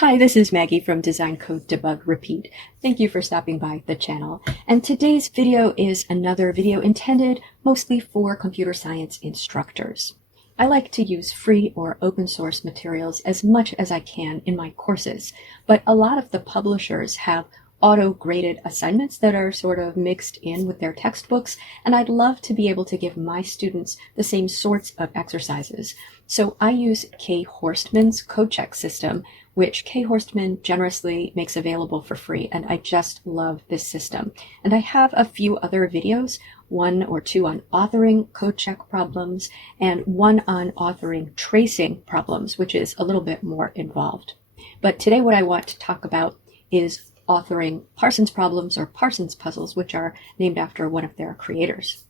Hi, this is Maggie from Design Code Debug Repeat. Thank you for stopping by the channel. And today's video is another video intended mostly for computer science instructors. I like to use free or open source materials as much as I can in my courses, but a lot of the publishers have auto-graded assignments that are sort of mixed in with their textbooks, and I'd love to be able to give my students the same sorts of exercises. So I use Cay Horstmann's CodeCheck system, which Cay Horstmann generously makes available for free, and I just love this system. And I have a few other videos, one or two on authoring CodeCheck problems, and one on authoring tracing problems, which is a little bit more involved. But today what I want to talk about is authoring Parson's problems or Parson's puzzles, which are named after one of their creators.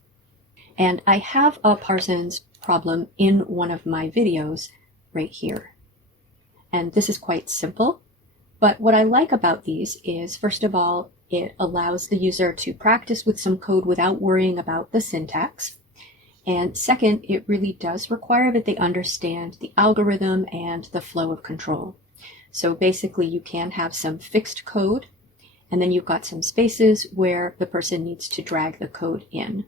And I have a Parson's problem in one of my videos right here. And this is quite simple, but what I like about these is, first of all, it allows the user to practice with some code without worrying about the syntax. And second, it really does require that they understand the algorithm and the flow of control. So basically you can have some fixed code, and then you've got some spaces where the person needs to drag the code in.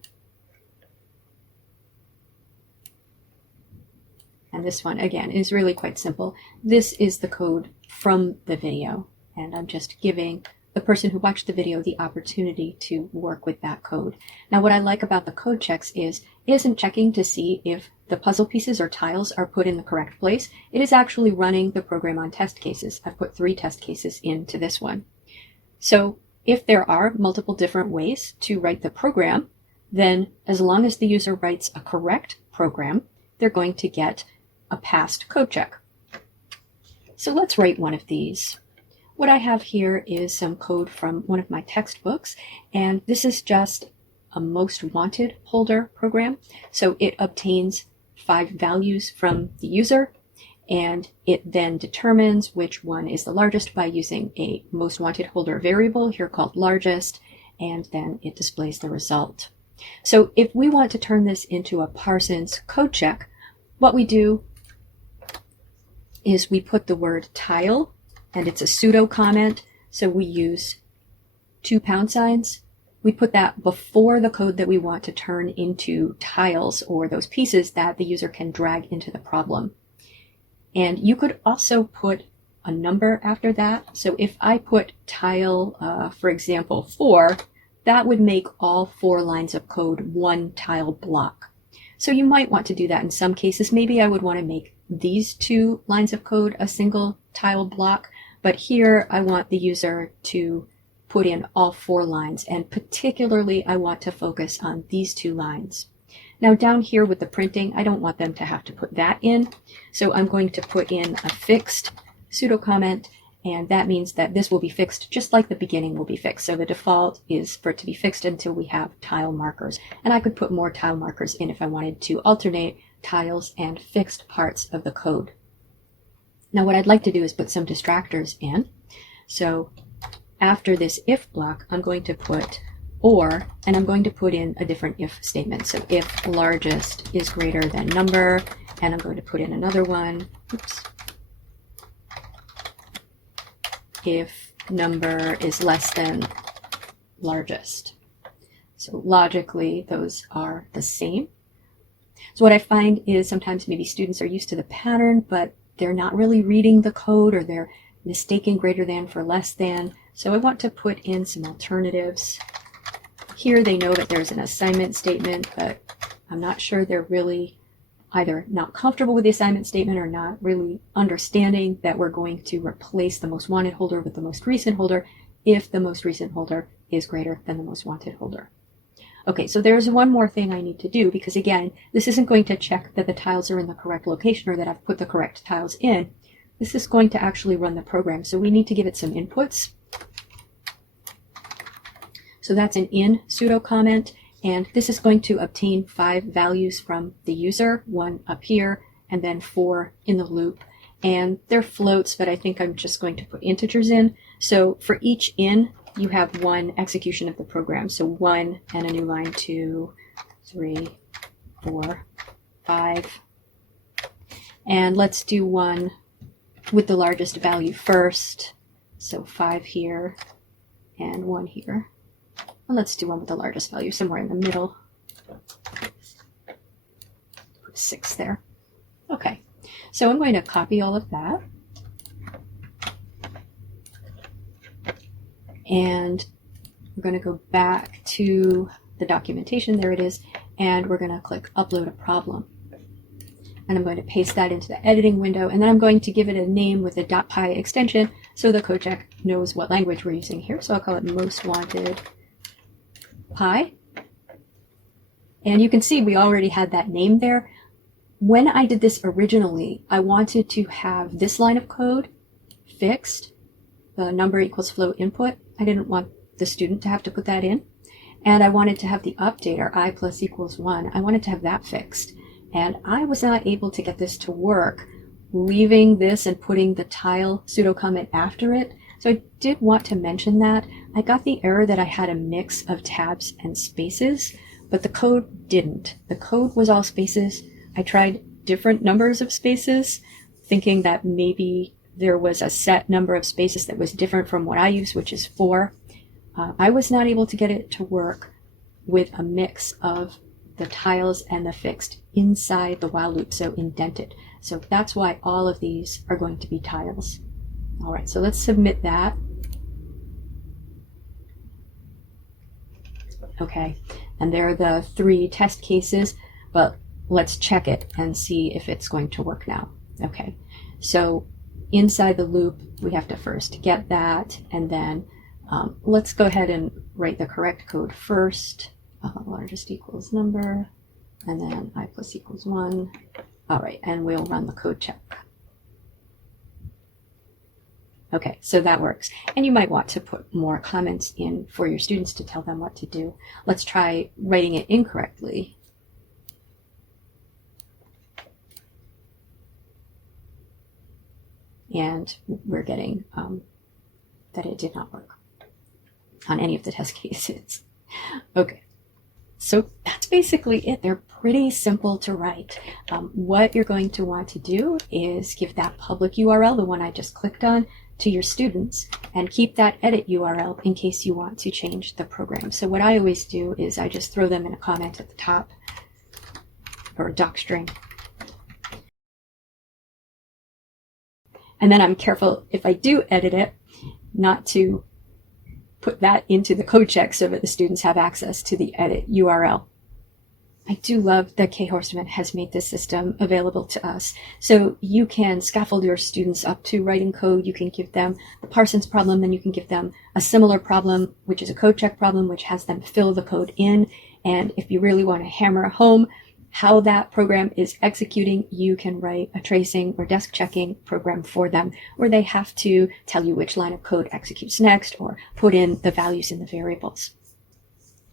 And this one, again, is really quite simple. This is the code from the video, and I'm just giving the person who watched the video the opportunity to work with that code. Now, what I like about the code checks is it isn't checking to see if the puzzle pieces or tiles are put in the correct place. It is actually running the program on test cases. I've put 3 test cases into this one. So if there are multiple different ways to write the program, then as long as the user writes a correct program, they're going to get a passed code check. So let's write one of these. What I have here is some code from one of my textbooks, and this is just a most wanted holder program. So it obtains 5 values from the user, and it then determines which one is the largest by using a most wanted holder variable here called largest, and then it displays the result. So if we want to turn this into a Parson's code check, what we do is we put the word tile, and it's a pseudo comment, so we use 2 pound signs. We put that before the code that we want to turn into tiles, or those pieces that the user can drag into the problem. And you could also put a number after that. So if I put tile, for example, 4, that would make all 4 lines of code one tile block. So you might want to do that in some cases. Maybe I would want to make these 2 lines of code a single tile block, but here I want the user to put in all 4 lines, and particularly I want to focus on these 2 lines. Now down here with the printing, I don't want them to have to put that in, so I'm going to put in a fixed pseudo comment, and that means that this will be fixed just like the beginning will be fixed. So the default is for it to be fixed until we have tile markers, and I could put more tile markers in if I wanted to alternate tiles and fixed parts of the code. Now what I'd like to do is put some distractors in. So after this if block, I'm going to put or, and I'm going to put in a different if statement. So if largest is greater than number, and I'm going to put in another one. Oops. If number is less than largest. So logically, those are the same. So what I find is sometimes maybe students are used to the pattern, but they're not really reading the code, or they're mistaking greater than for less than. So I want to put in some alternatives. Here they know that there's an assignment statement, but I'm not sure they're really either not comfortable with the assignment statement or not really understanding that we're going to replace the most wanted holder with the most recent holder if the most recent holder is greater than the most wanted holder. Okay, so there's one more thing I need to do, because again, this isn't going to check that the tiles are in the correct location or that I've put the correct tiles in. This is going to actually run the program, so we need to give it some inputs. So that's an in pseudo comment, and this is going to obtain 5 values from the user, 1 up here, and then 4 in the loop. And they're floats, but I think I'm just going to put integers in. So for each in, you have 1 execution of the program. So 1 and a new line, 2, 3, 4, 5. And let's do one with the largest value first. So 5 here and 1 here. And let's do one with the largest value somewhere in the middle. 6 there. Okay, so I'm going to copy all of that. And we're going to go back to the documentation. There it is. And we're going to click Upload a Problem. And I'm going to paste that into the editing window. And then I'm going to give it a name with a .py extension so the CodeCheck knows what language we're using here. So I'll call it Most Wanted Py. And you can see we already had that name there. When I did this originally, I wanted to have this line of code fixed, the number equals float input. I didn't want the student to have to put that in. And I wanted to have the updater, I plus equals 1. I wanted to have that fixed. And I was not able to get this to work, leaving this and putting the tile pseudo comment after it. So I did want to mention that. I got the error that I had a mix of tabs and spaces, but the code didn't. The code was all spaces. I tried different numbers of spaces, thinking that maybe there was a set number of spaces that was different from what I use, which is 4. I was not able to get it to work with a mix of the tiles and the fixed inside the while loop, so indented. So that's why all of these are going to be tiles. All right, so let's submit that. Okay, and there are the 3 test cases, but let's check it and see if it's going to work now. Okay, so inside the loop, we have to first get that, and then let's go ahead and write the correct code first. Largest equals number, and then I plus equals 1. All right, and we'll run the code check. Okay, so that works. And you might want to put more comments in for your students to tell them what to do. Let's try writing it incorrectly. And we're getting that it did not work on any of the test cases. Okay, so that's basically it. They're pretty simple to write. What you're going to want to do is give that public URL, the one I just clicked on, to your students, and keep that edit URL in case you want to change the program. So what I always do is I just throw them in a comment at the top, or a doc string. And then I'm careful, if I do edit it, not to put that into the code check so that the students have access to the edit URL. I do love that Cay Horstmann has made this system available to us. So you can scaffold your students up to writing code. You can give them the Parsons problem, then you can give them a similar problem, which is a code check problem, which has them fill the code in. And if you really want to hammer home how that program is executing, you can write a tracing or desk checking program for them, where they have to tell you which line of code executes next or put in the values in the variables.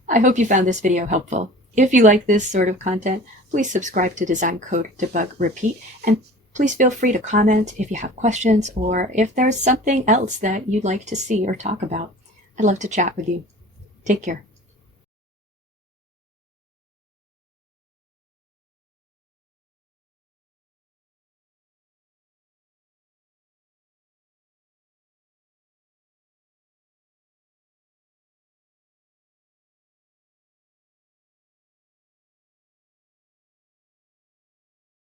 I hope you found this video helpful. If you like this sort of content, please subscribe to Design Code Debug Repeat, and please feel free to comment if you have questions or if there's something else that you'd like to see or talk about. I'd love to chat with you. Take care.